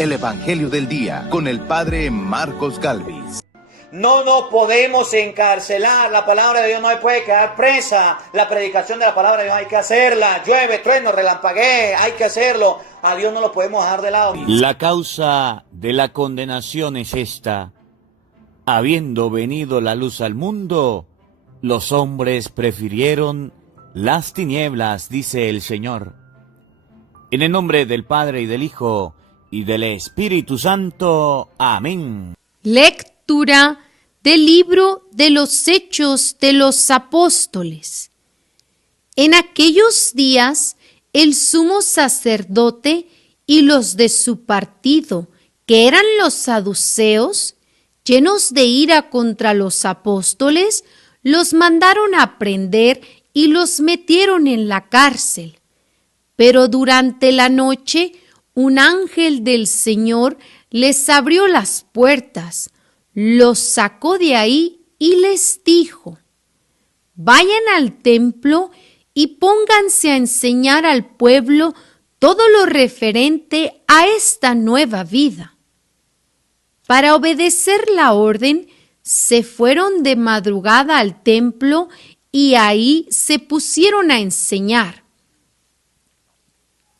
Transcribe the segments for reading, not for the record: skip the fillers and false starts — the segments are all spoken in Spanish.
el Evangelio del Día con el Padre Marcos Galvis. No nos podemos encarcelar, la palabra de Dios no puede quedar presa, la predicación de la palabra de Dios hay que hacerla, llueve, trueno, relampaguee, hay que hacerlo, a Dios no lo podemos dejar de lado. La causa de la condenación es esta: habiendo venido la luz al mundo, los hombres prefirieron las tinieblas, dice el Señor. En el nombre del Padre y del Hijo y del Espíritu Santo. Amén. Lectura del libro de los Hechos de los Apóstoles. En aquellos días, el sumo sacerdote y los de su partido, que eran los saduceos, llenos de ira contra los apóstoles, los mandaron a prender y los metieron en la cárcel. Pero durante la noche, un ángel del Señor les abrió las puertas, los sacó de ahí y les dijo: vayan al templo y pónganse a enseñar al pueblo todo lo referente a esta nueva vida. Para obedecer la orden, se fueron de madrugada al templo y ahí se pusieron a enseñar.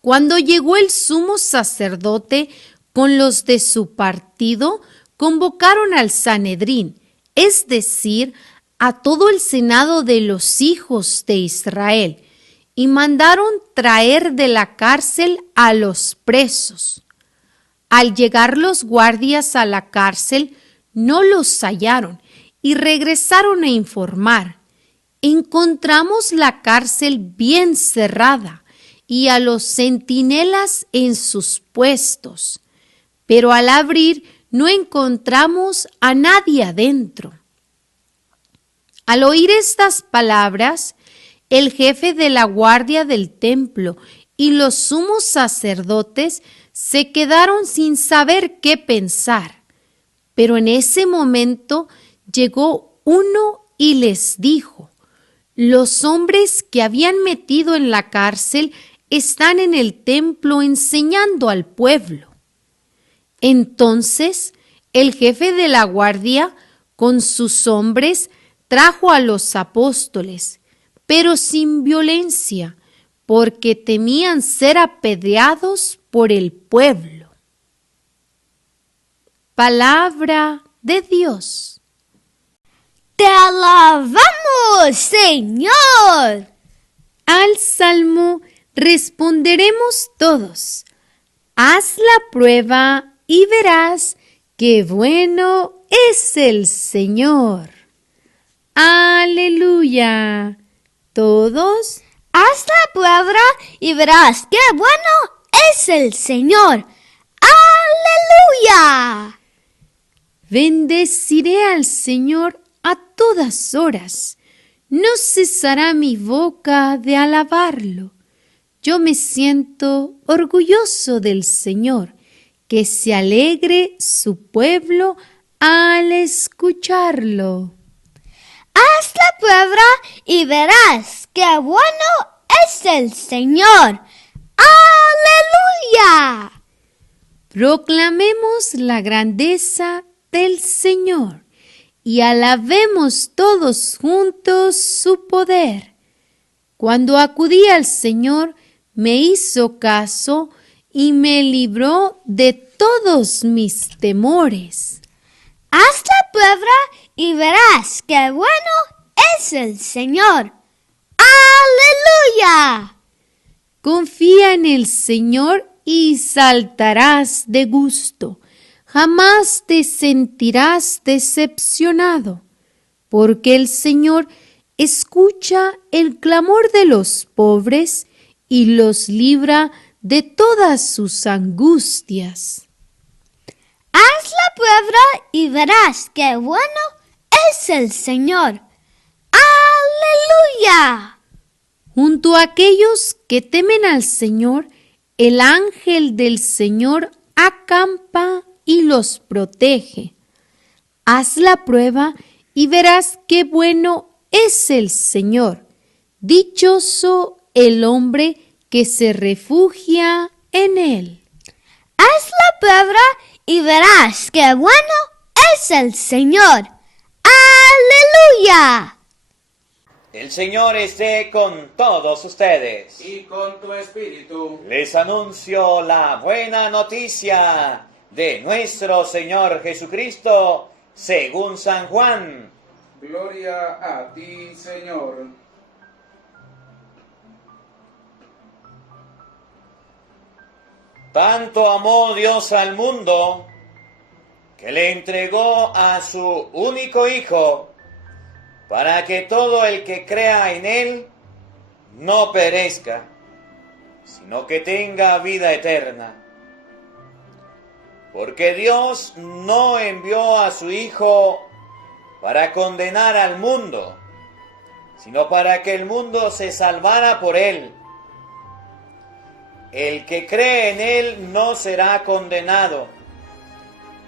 Cuando llegó el sumo sacerdote con los de su partido, convocaron al Sanedrín, es decir, a todo el senado de los hijos de Israel, y mandaron traer de la cárcel a los presos. Al llegar los guardias a la cárcel, no los hallaron y regresaron a informar: encontramos la cárcel bien cerrada y a los centinelas en sus puestos, pero al abrir no encontramos a nadie adentro. Al oír estas palabras, el jefe de la guardia del templo y los sumos sacerdotes se quedaron sin saber qué pensar. Pero en ese momento llegó uno y les dijo: los hombres que habían metido en la cárcel están en el templo enseñando al pueblo. Entonces el jefe de la guardia con sus hombres trajo a los apóstoles, pero sin violencia, porque temían ser apedreados por el pueblo. Palabra de Dios. ¡Te alabamos, Señor! Al salmo responderemos todos: haz la prueba y verás qué bueno es el Señor. ¡Aleluya! Todos: haz la prueba y verás qué bueno es el Señor. ¡Aleluya! Bendeciré al Señor a todas horas. No cesará mi boca de alabarlo. Yo me siento orgulloso del Señor, que se alegre su pueblo al escucharlo. Haz la prueba y verás qué bueno es el Señor. ¡Aleluya! Proclamemos la grandeza del Señor y alabemos todos juntos su poder. Cuando acudí al Señor, me hizo caso y me libró de todos mis temores. Haz la prueba y verás qué bueno es el Señor. ¡Aleluya! Confía en el Señor y saltarás de gusto. Jamás te sentirás decepcionado, porque el Señor escucha el clamor de los pobres y los libra de todas sus angustias. Haz la prueba y verás qué bueno es el Señor. ¡Aleluya! Junto a aquellos que temen al Señor, el ángel del Señor acampa y los protege. Haz la prueba y verás qué bueno es el Señor. Dichoso el hombre que se refugia en él. Haz la prueba y verás qué bueno es el Señor. ¡Aleluya! El Señor esté con todos ustedes. Y con tu espíritu. Les anuncio la buena noticia de nuestro Señor Jesucristo según San Juan. Gloria a ti, Señor. Tanto amó Dios al mundo que le entregó a su único Hijo para que todo el que crea en Él no perezca, sino que tenga vida eterna. Porque Dios no envió a su Hijo para condenar al mundo, sino para que el mundo se salvara por Él. El que cree en Él no será condenado,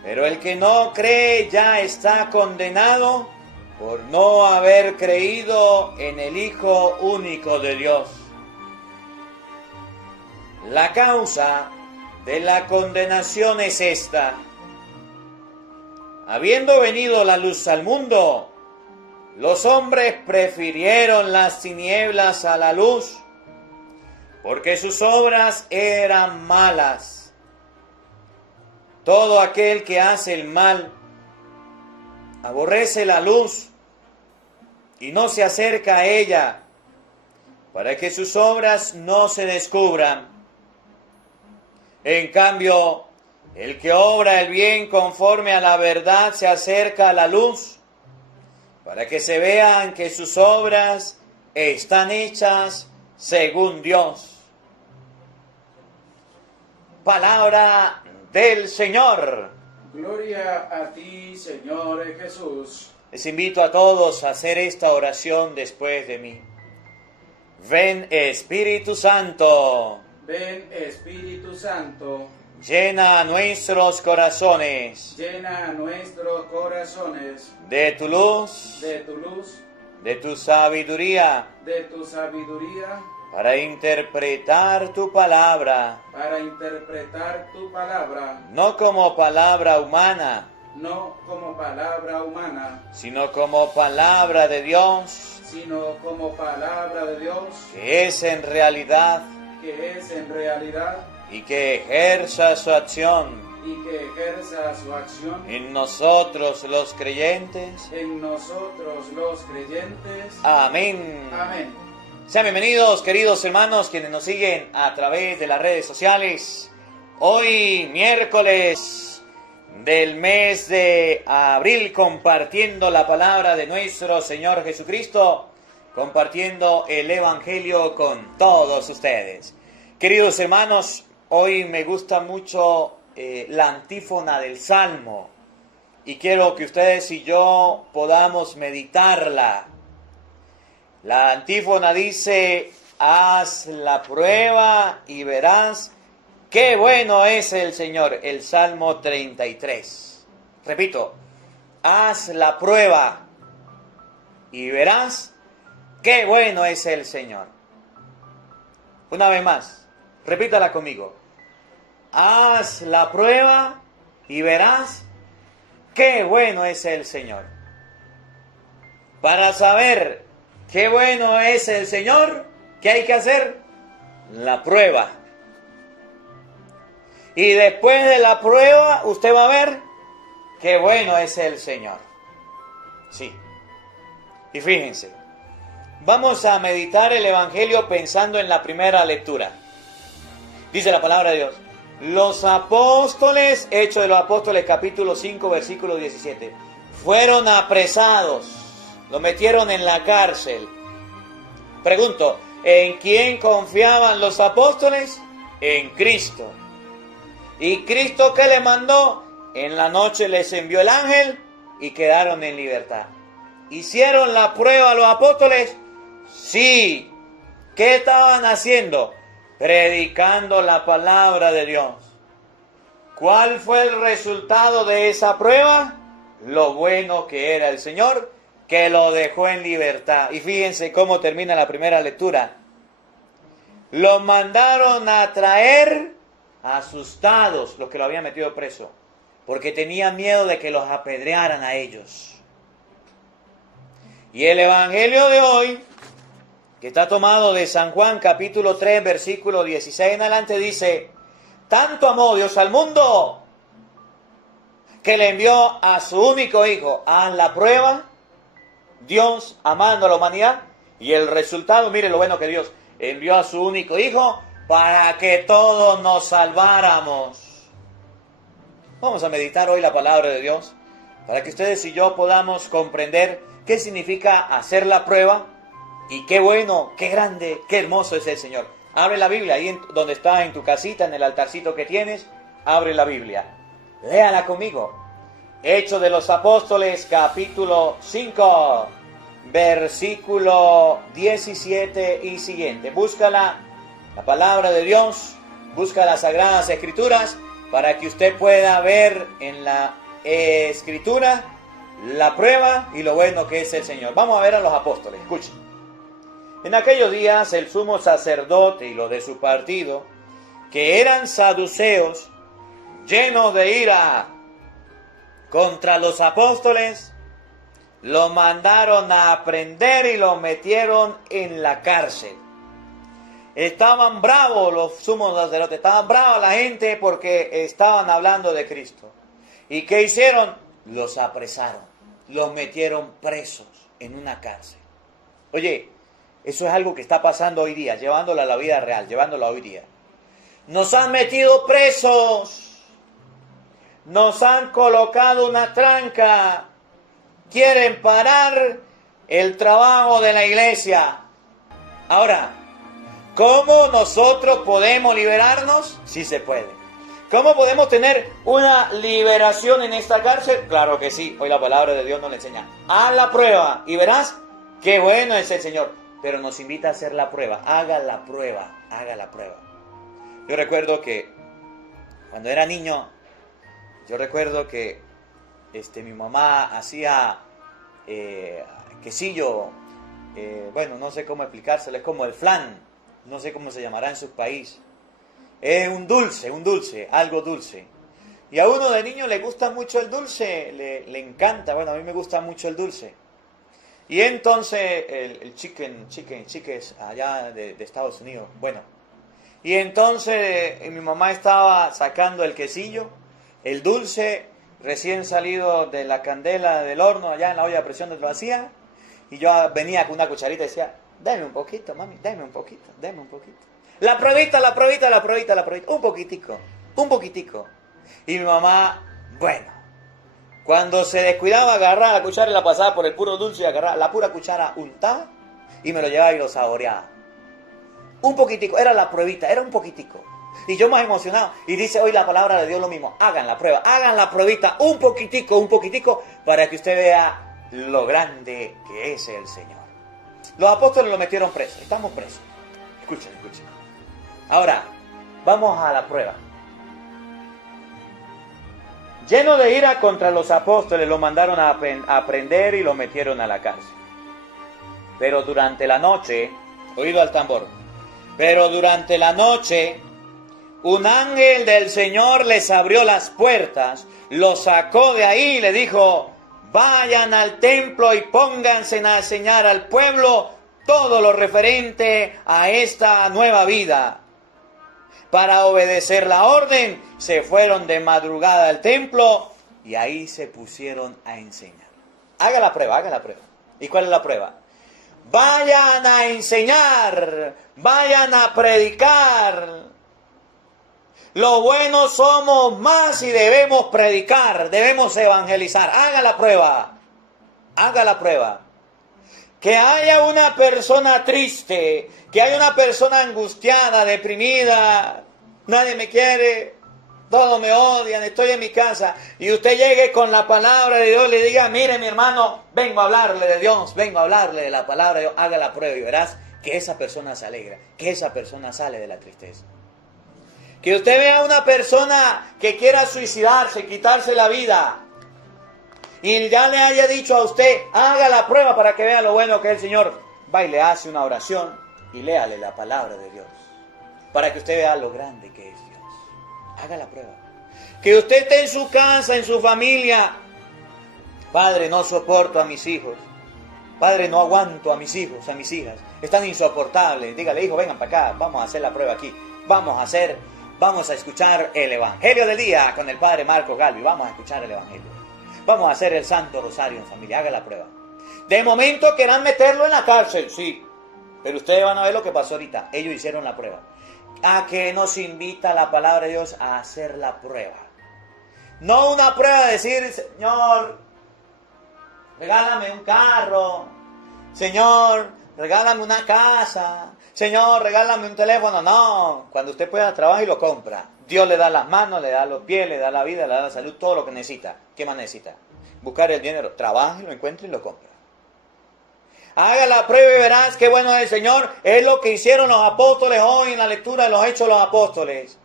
pero el que no cree ya está condenado por no haber creído en el Hijo único de Dios. La causa de la condenación es esta: habiendo venido la luz al mundo, los hombres prefirieron las tinieblas a la luz, porque sus obras eran malas. Todo aquel que hace el mal aborrece la luz y no se acerca a ella, para que sus obras no se descubran. En cambio, el que obra el bien conforme a la verdad se acerca a la luz, para que se vean que sus obras están hechas según Dios. Palabra del Señor. Gloria a ti, Señor Jesús. Les invito a todos a hacer esta oración después de mí. Ven, Espíritu Santo. Ven, Espíritu Santo. Llena nuestros corazones Llena nuestros corazones de tu luz, de tu luz, de tu sabiduría, de tu sabiduría, para interpretar tu palabra, para interpretar tu palabra, no como palabra humana, no como palabra humana, sino como palabra de Dios, sino como palabra de Dios, que es en realidad y que ejerza su acción y que ejerza su acción en nosotros los creyentes. en nosotros los creyentes. Amén. Amén. Sean bienvenidos, queridos hermanos, quienes nos siguen a través de las redes sociales. Hoy, miércoles del mes de abril, compartiendo la palabra de nuestro Señor Jesucristo, compartiendo el Evangelio con todos ustedes. Queridos hermanos, hoy me gusta mucho la antífona del Salmo y quiero que ustedes y yo podamos meditarla. La antífona dice: haz la prueba y verás qué bueno es el Señor. El Salmo 33. Repito, haz la prueba y verás qué bueno es el Señor. Una vez más, repítala conmigo. Haz la prueba y verás qué bueno es el Señor. Para saber qué bueno es el Señor, ¿qué hay que hacer? La prueba. Y después de la prueba, usted va a ver qué bueno es el Señor. Sí. Y fíjense, vamos a meditar el Evangelio pensando en la primera lectura. Dice la palabra de Dios: los apóstoles, Hechos de los Apóstoles, capítulo 5, versículo 17, fueron apresados, lo metieron en la cárcel. Pregunto, ¿en quién confiaban los apóstoles? En Cristo. ¿Y Cristo qué le mandó? En la noche les envió el ángel y quedaron en libertad. ¿Hicieron la prueba los apóstoles? Sí. ¿Qué estaban haciendo? Predicando la palabra de Dios. ¿Cuál fue el resultado de esa prueba? Lo bueno que era el Señor, que lo dejó en libertad. Y fíjense cómo termina la primera lectura. Lo mandaron a traer asustados los que lo habían metido preso, porque tenían miedo de que los apedrearan a ellos. Y el evangelio de hoy, que está tomado de San Juan capítulo 3, versículo 16 en adelante, dice: tanto amó Dios al mundo que le envió a su único hijo. Haz la prueba, Dios amando a la humanidad, y el resultado, mire lo bueno que Dios envió a su único hijo para que todos nos salváramos. Vamos a meditar hoy la palabra de Dios para que ustedes y yo podamos comprender qué significa hacer la prueba y qué bueno, qué grande, qué hermoso es el Señor. Abre la Biblia ahí donde está en tu casita, en el altarcito que tienes, abre la Biblia. Léala conmigo. Hechos de los Apóstoles, capítulo 5, versículo 17 y siguiente. Búscala, la palabra de Dios, busca las Sagradas Escrituras para que usted pueda ver en la Escritura la prueba y lo bueno que es el Señor. Vamos a ver a los apóstoles, escuchen. En aquellos días el sumo sacerdote y los de su partido, que eran saduceos, llenos de ira contra los apóstoles, lo mandaron a prender y lo metieron en la cárcel. Estaban bravos los sumos sacerdotes, estaban bravos la gente porque estaban hablando de Cristo. ¿Y qué hicieron? Los apresaron, los metieron presos en una cárcel. Oye, eso es algo que está pasando hoy día, llevándolo a la vida real, llevándolo a hoy día. Nos han metido presos. Nos han colocado una tranca. Quieren parar el trabajo de la iglesia. Ahora, ¿cómo nosotros podemos liberarnos? Sí se puede. ¿Cómo podemos tener una liberación en esta cárcel? Claro que sí. Hoy la palabra de Dios nos la enseña. Haz la prueba y verás qué bueno es el Señor. Pero nos invita a hacer la prueba. Haga la prueba. Haga la prueba. Yo recuerdo que cuando era niño, mi mamá hacía quesillo, bueno, no sé cómo explicárselo, es como el flan, no sé cómo se llamará en su país. Es un dulce, algo dulce. Y a uno de niño le gusta mucho el dulce, le encanta, bueno, a mí me gusta mucho el dulce. Y entonces el chicken allá de Estados Unidos, bueno. Y entonces mi mamá estaba sacando el quesillo, el dulce recién salido de la candela del horno, allá en la olla de presión donde lo hacía. Y yo venía con una cucharita y decía: dame un poquito, mami, dame un poquito. La pruebita, un poquitico. Y mi mamá, bueno, cuando se descuidaba, agarraba la cuchara y la pasaba por el puro dulce y agarraba la pura cuchara, untaba y me lo llevaba y lo saboreaba. Un poquitico, era la pruebita, era un poquitico. Y yo más emocionado. Y dice hoy la palabra de Dios lo mismo. Hagan la prueba, hagan la pruebita, un poquitico, para que usted vea lo grande que es el Señor. Los apóstoles lo metieron preso, estamos presos. Escuchen. Ahora, vamos a la prueba. Lleno de ira contra los apóstoles, lo mandaron a prender y lo metieron a la cárcel. Pero durante la noche, oído al tambor, un ángel del Señor les abrió las puertas, los sacó de ahí y le dijo: vayan al templo y pónganse a enseñar al pueblo todo lo referente a esta nueva vida. Para obedecer la orden, se fueron de madrugada al templo y ahí se pusieron a enseñar. Haga la prueba. ¿Y cuál es la prueba? Vayan a enseñar, vayan a predicar. Lo bueno somos más y debemos predicar, debemos evangelizar. Haga la prueba. Que haya una persona triste, que haya una persona angustiada, deprimida, nadie me quiere, todos me odian, estoy en mi casa, y usted llegue con la palabra de Dios y le diga: mire mi hermano, vengo a hablarle de Dios, vengo a hablarle de la palabra de Dios. Haga la prueba y verás que esa persona se alegra, que esa persona sale de la tristeza. Que usted vea a una persona que quiera suicidarse, quitarse la vida, y ya le haya dicho a usted: haga la prueba para que vea lo bueno que es el Señor. Va y le hace una oración y léale la palabra de Dios, para que usted vea lo grande que es Dios. Haga la prueba. Que usted esté en su casa, en su familia. Padre, no soporto a mis hijos. Padre, no aguanto a mis hijos, a mis hijas. Están insoportables. Dígale, hijo, vengan para acá. Vamos a hacer la prueba aquí. Vamos a escuchar el Evangelio del día con el Padre Marcos Galvi. Vamos a escuchar el Evangelio. Vamos a hacer el Santo Rosario en familia. Haga la prueba. De momento querrán meterlo en la cárcel, sí. Pero ustedes van a ver lo que pasó ahorita. Ellos hicieron la prueba. ¿A qué nos invita la palabra de Dios? A hacer la prueba. No una prueba de decir, Señor, regálame un carro. Señor, regálame una casa. Señor, regálame un teléfono. No, cuando usted pueda trabajar y lo compra. Dios le da las manos, le da los pies, le da la vida, le da la salud, todo lo que necesita. ¿Qué más necesita? Buscar el dinero. Trabaje, lo encuentre y lo compra. Haga la prueba y verás qué bueno es el Señor. Es lo que hicieron los apóstoles hoy en la lectura de los Hechos de los Apóstoles.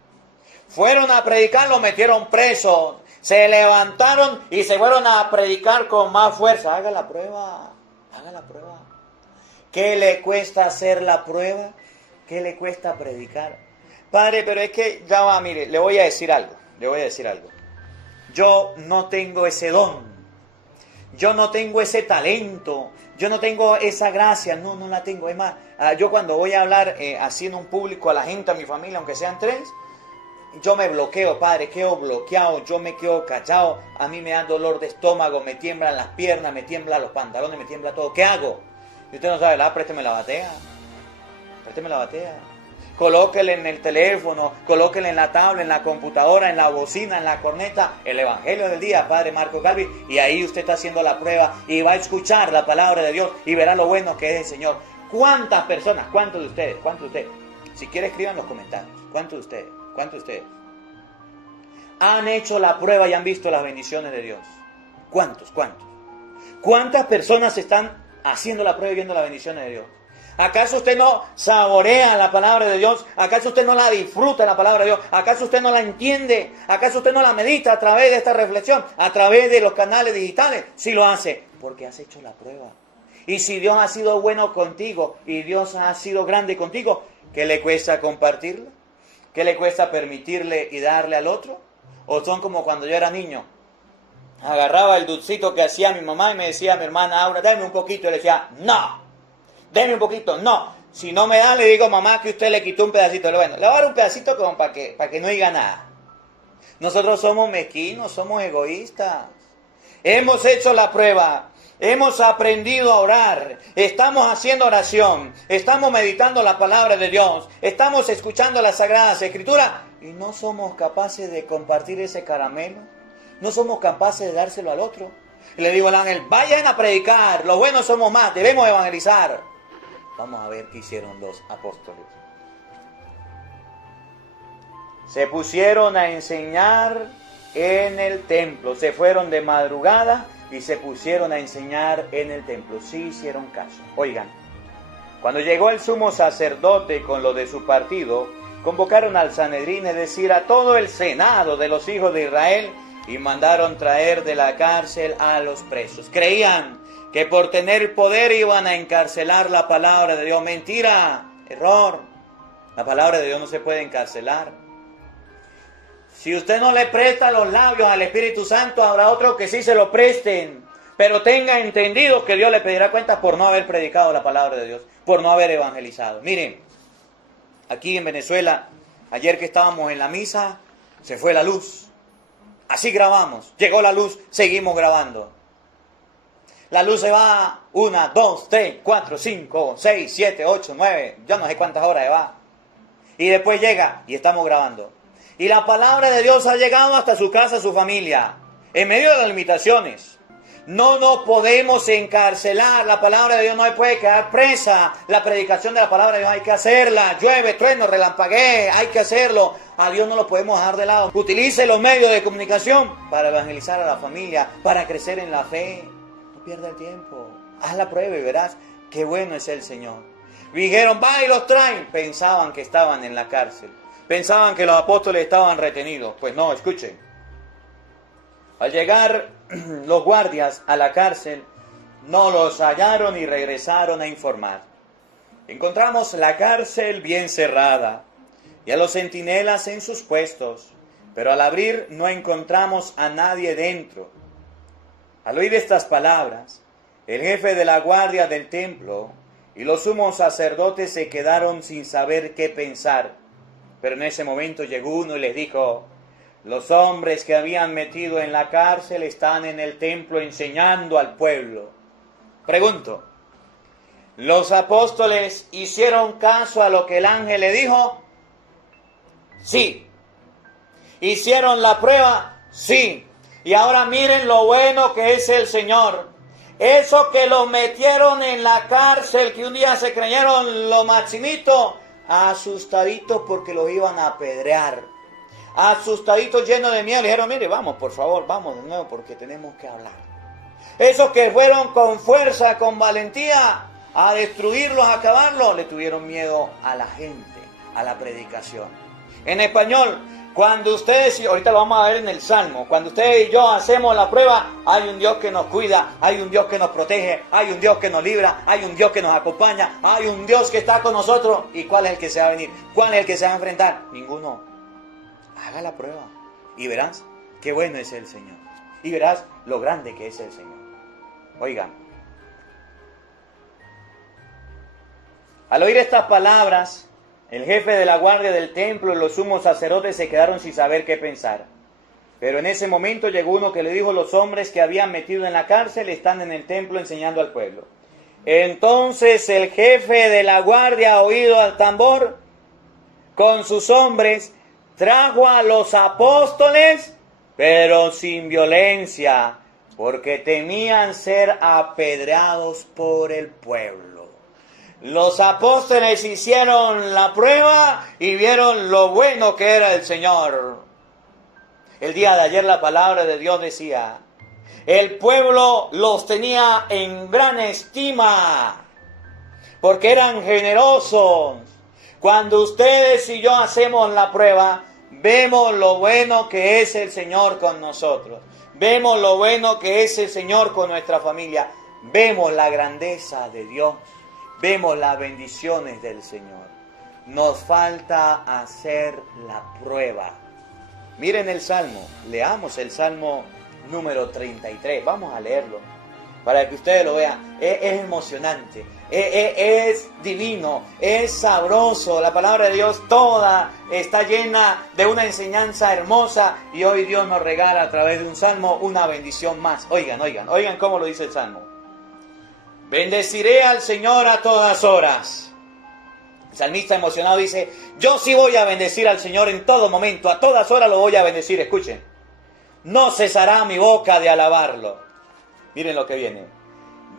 Fueron a predicar, los metieron presos. Se levantaron y se fueron a predicar con más fuerza. Haga la prueba. Haga la prueba. ¿Qué le cuesta hacer la prueba? ¿Qué le cuesta predicar? Padre, pero es que ya va, mire, le voy a decir algo. Yo no tengo ese don. Yo no tengo ese talento. Yo no tengo esa gracia. No la tengo. Es más, yo cuando voy a hablar así en un público a la gente, a mi familia, aunque sean 3, yo me bloqueo, Padre, quedo bloqueado, yo me quedo callado, a mí me da dolor de estómago, me tiemblan las piernas, me tiemblan los pantalones, me tiembla todo. ¿Qué hago? Y usted no sabe, présteme la batea. Colóquele en el teléfono, colóquele en la tabla, en la computadora, en la bocina, en la corneta, el Evangelio del día, Padre Marcos Galvi, y ahí usted está haciendo la prueba y va a escuchar la palabra de Dios y verá lo bueno que es el Señor. ¿Cuántas personas? ¿Cuántos de ustedes? Si quiere, escriban en los comentarios. ¿Cuántos de ustedes han hecho la prueba y han visto las bendiciones de Dios? ¿Cuántos? ¿Cuántas personas están haciendo la prueba y viendo las bendiciones de Dios? ¿Acaso usted no saborea la palabra de Dios? ¿Acaso usted no la disfruta la palabra de Dios? ¿Acaso usted no la entiende? ¿Acaso usted no la medita a través de esta reflexión? ¿A través de los canales digitales? Sí lo hace, porque has hecho la prueba. Y si Dios ha sido bueno contigo y Dios ha sido grande contigo, ¿qué le cuesta compartirlo? ¿Qué le cuesta permitirle y darle al otro? ¿O son como cuando yo era niño? Agarraba el dulcito que hacía mi mamá y me decía mi hermana Aura, dame un poquito. Y le decía, no, deme un poquito, no. Si no me da, le digo, mamá, que usted le quitó un pedacito. Bueno, le voy a dar un pedacito como para que no diga nada. Nosotros somos mezquinos, somos egoístas. Hemos hecho la prueba. Hemos aprendido a orar, estamos haciendo oración, estamos meditando la palabra de Dios, estamos escuchando las Sagradas Escrituras y no somos capaces de compartir ese caramelo, no somos capaces de dárselo al otro. Y le digo al ángel, vayan a predicar, los buenos somos más, debemos evangelizar. Vamos a ver qué hicieron los apóstoles. Se pusieron a enseñar en el templo, se fueron de madrugada y se pusieron a enseñar en el templo. Sí hicieron caso. Oigan, cuando llegó el sumo sacerdote con lo de su partido, convocaron al Sanedrín, es decir, a todo el senado de los hijos de Israel, y mandaron traer de la cárcel a los presos. Creían que por tener poder iban a encarcelar la palabra de Dios. Mentira, error. La palabra de Dios no se puede encarcelar. Si usted no le presta los labios al Espíritu Santo, habrá otros que sí se lo presten. Pero tenga entendido que Dios le pedirá cuentas por no haber predicado la palabra de Dios, por no haber evangelizado. Miren, aquí en Venezuela, ayer que estábamos en la misa, se fue la luz. Así grabamos. Llegó la luz, seguimos grabando. La luz se va 1, 2, 3, 4, 5, 6, 7, 8, 9, ya no sé cuántas horas se va. Y después llega y estamos grabando. Y la palabra de Dios ha llegado hasta su casa, su familia, en medio de las limitaciones. No nos podemos encarcelar, la palabra de Dios no puede quedar presa. La predicación de la palabra de Dios hay que hacerla. Llueve, trueno, relampaguee, hay que hacerlo. A Dios no lo podemos dejar de lado. Utilice los medios de comunicación para evangelizar a la familia, para crecer en la fe. No pierda el tiempo. Haz la prueba y verás qué bueno es el Señor. Dijeron, va y los traen. Pensaban que estaban en la cárcel. Pensaban que los apóstoles estaban retenidos. Pues no, escuchen. Al llegar los guardias a la cárcel, no los hallaron y regresaron a informar. Encontramos la cárcel bien cerrada y a los centinelas en sus puestos. Pero al abrir no encontramos a nadie dentro. Al oír estas palabras, el jefe de la guardia del templo y los sumos sacerdotes se quedaron sin saber qué pensar. Pero en ese momento llegó uno y les dijo: los hombres que habían metido en la cárcel están en el templo enseñando al pueblo. Pregunto, ¿los apóstoles hicieron caso a lo que el ángel le dijo? Sí. ¿Hicieron la prueba? Sí. Y ahora miren lo bueno que es el Señor. Eso que los metieron en la cárcel, que un día se creyeron lo maximito, asustaditos porque los iban a apedrear. Asustaditos, llenos de miedo, le dijeron: mire, vamos, por favor, vamos de nuevo porque tenemos que hablar. Esos que fueron con fuerza, con valentía, a destruirlos, a acabarlos, le tuvieron miedo a la gente, a la predicación. En español, cuando ustedes, ahorita lo vamos a ver en el Salmo, cuando ustedes y yo hacemos la prueba, hay un Dios que nos cuida, hay un Dios que nos protege, hay un Dios que nos libra, hay un Dios que nos acompaña, hay un Dios que está con nosotros. ¿Y cuál es el que se va a venir? ¿Cuál es el que se va a enfrentar? Ninguno. Haga la prueba y verás qué bueno es el Señor. Y verás lo grande que es el Señor. Oigan, al oír estas palabras, el jefe de la guardia del templo y los sumos sacerdotes se quedaron sin saber qué pensar. Pero en ese momento llegó uno que le dijo: los hombres que habían metido en la cárcel están en el templo enseñando al pueblo. Entonces el jefe de la guardia, oído al tambor, con sus hombres, trajo a los apóstoles, pero sin violencia, porque temían ser apedreados por el pueblo. Los apóstoles hicieron la prueba y vieron lo bueno que era el Señor. El día de ayer la palabra de Dios decía: el pueblo los tenía en gran estima, porque eran generosos. Cuando ustedes y yo hacemos la prueba, vemos lo bueno que es el Señor con nosotros. Vemos lo bueno que es el Señor con nuestra familia. Vemos la grandeza de Dios. Vemos las bendiciones del Señor. Nos falta hacer la prueba. Miren el Salmo. Leamos el Salmo número 33. Vamos a leerlo para que ustedes lo vean. Es emocionante. Es divino. Es sabroso. La palabra de Dios toda está llena de una enseñanza hermosa. Y hoy Dios nos regala a través de un Salmo una bendición más. Oigan cómo lo dice el Salmo. Bendeciré al Señor a todas horas. El salmista emocionado dice: yo sí voy a bendecir al Señor en todo momento, a todas horas lo voy a bendecir. Escuchen, no cesará mi boca de alabarlo. Miren lo que viene.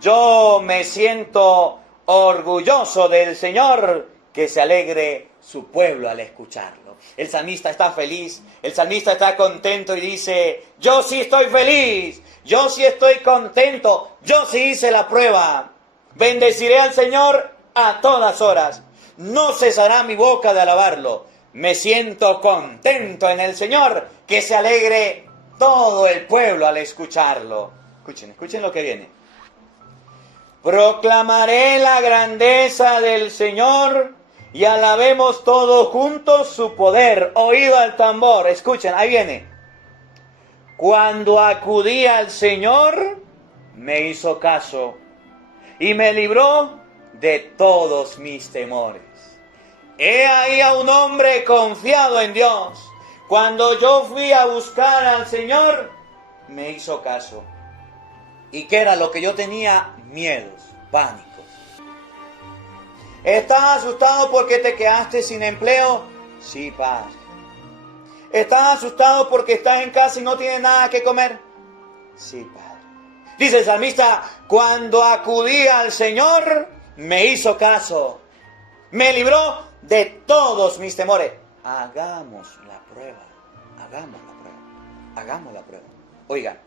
Yo me siento orgulloso del Señor, que se alegre su pueblo al escucharlo. El salmista está feliz, el salmista está contento y dice: yo sí estoy feliz, yo sí estoy contento, yo sí hice la prueba. Bendeciré al Señor a todas horas, no cesará mi boca de alabarlo. Me siento contento en el Señor, que se alegre todo el pueblo al escucharlo. Escuchen lo que viene. Proclamaré la grandeza del Señor y alabemos todos juntos su poder. Oído al tambor. Escuchen, ahí viene. Cuando acudí al Señor, me hizo caso y me libró de todos mis temores. He ahí a un hombre confiado en Dios. Cuando yo fui a buscar al Señor, me hizo caso. ¿Y qué era lo que yo tenía? Miedos, pánicos. ¿Estás asustado porque te quedaste sin empleo? Sí, padre. ¿Estás asustado porque estás en casa y no tienes nada que comer? Sí, padre. Dice el salmista: cuando acudí al Señor, me hizo caso. Me libró de todos mis temores. Hagamos la prueba. Hagamos la prueba. Oigan.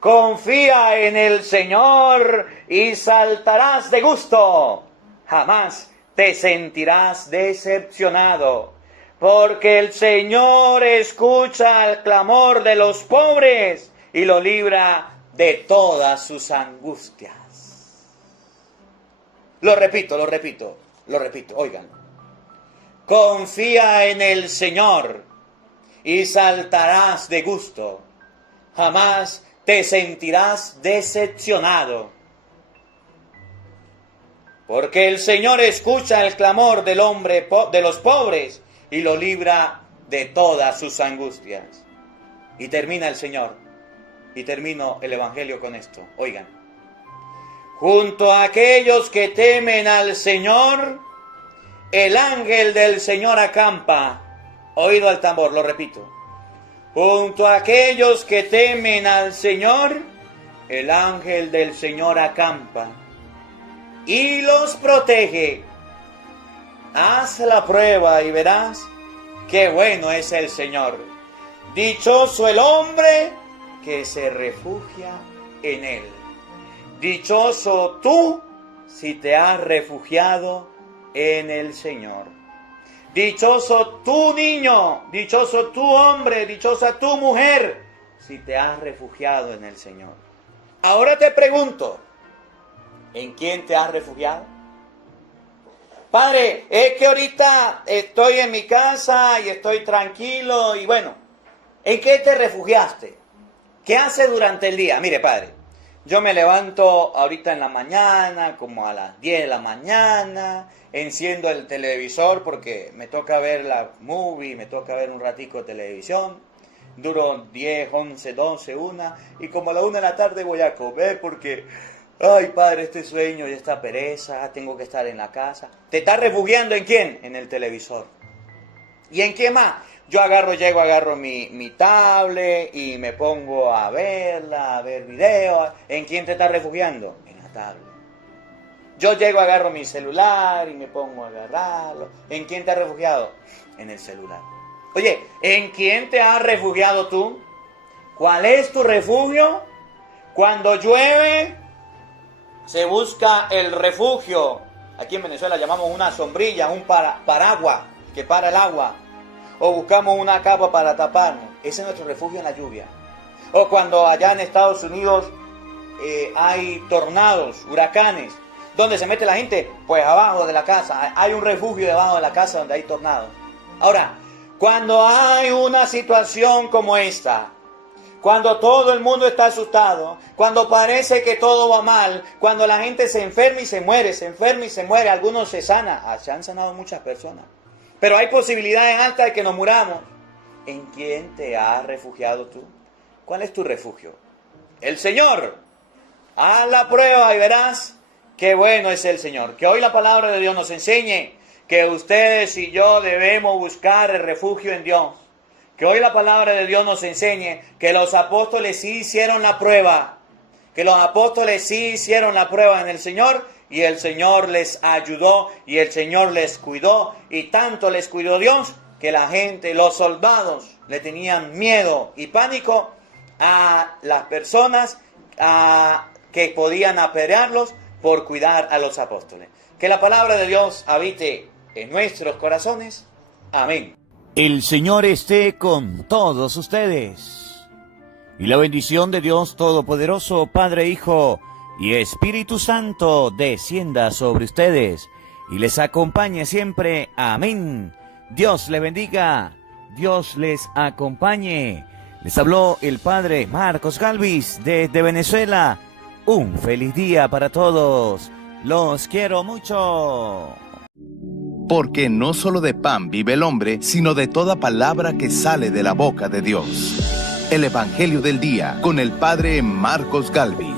Confía en el Señor y saltarás de gusto. Jamás te sentirás decepcionado, porque el Señor escucha el clamor de los pobres y lo libra de todas sus angustias. Lo repito. Oigan. Confía en el Señor y saltarás de gusto. Jamás te sentirás decepcionado. Porque el Señor escucha el clamor del hombre, de los pobres, y lo libra de todas sus angustias. Y termina el Señor. Y termino el Evangelio con esto. Oigan. Junto a aquellos que temen al Señor, el ángel del Señor acampa. Oído al tambor, lo repito. Junto a aquellos que temen al Señor, el ángel del Señor acampa y los protege. Haz la prueba y verás qué bueno es el Señor. Dichoso el hombre que se refugia en Él. Dichoso tú si te has refugiado en el Señor. Dichoso tú niño, dichoso tú hombre, dichosa tú mujer, si te has refugiado en el Señor. Ahora te pregunto, ¿en quién te has refugiado? Padre, es que ahorita estoy en mi casa y estoy tranquilo y bueno, ¿en qué te refugiaste? ¿Qué haces durante el día? Mire, Padre, yo me levanto ahorita en la mañana, como a las 10 de la mañana, enciendo el televisor porque me toca ver la movie, me toca ver un ratico de televisión, duro 10, 11, 12, 1, y como a la 1 de la tarde voy a comer porque, ay Padre, este sueño y esta pereza, tengo que estar en la casa. ¿Te estás refugiando en quién? En el televisor. ¿Y en qué más? Yo agarro mi tablet y me pongo a verla, a ver videos. ¿En quién te estás refugiando? En la tablet. Yo agarro mi celular y me pongo a agarrarlo. ¿En quién te has refugiado? En el celular. Oye, ¿en quién te has refugiado tú? ¿Cuál es tu refugio? Cuando llueve, se busca el refugio. Aquí en Venezuela llamamos una sombrilla, un paraguas que para el agua. O buscamos una capa para taparnos. Ese es nuestro refugio en la lluvia. O cuando allá en Estados Unidos hay tornados, huracanes. ¿Dónde se mete la gente? Pues abajo de la casa. Hay un refugio debajo de la casa donde hay tornados. Ahora, cuando hay una situación como esta, cuando todo el mundo está asustado, cuando parece que todo va mal, cuando la gente se enferma y se muere, algunos se sanan. Se han sanado muchas personas. Pero hay posibilidades altas de que nos muramos. ¿En quién te has refugiado tú? ¿Cuál es tu refugio? El Señor. Haz la prueba y verás qué bueno es el Señor. Que hoy la palabra de Dios nos enseñe que ustedes y yo debemos buscar el refugio en Dios. Que hoy la palabra de Dios nos enseñe que los apóstoles sí hicieron la prueba. Que los apóstoles sí hicieron la prueba en el Señor. Y el Señor les ayudó y el Señor les cuidó. Y tanto les cuidó Dios que la gente, los soldados, le tenían miedo y pánico a las personas que podían apedrearlos por cuidar a los apóstoles. Que la palabra de Dios habite en nuestros corazones. Amén. El Señor esté con todos ustedes. Y la bendición de Dios Todopoderoso, Padre, Hijo y Espíritu Santo descienda sobre ustedes y les acompañe siempre. Amén. Dios les bendiga. Dios les acompañe. Les habló el Padre Marcos Galvis desde Venezuela. Un feliz día para todos. Los quiero mucho. Porque no solo de pan vive el hombre, sino de toda palabra que sale de la boca de Dios. El Evangelio del Día con el Padre Marcos Galvis.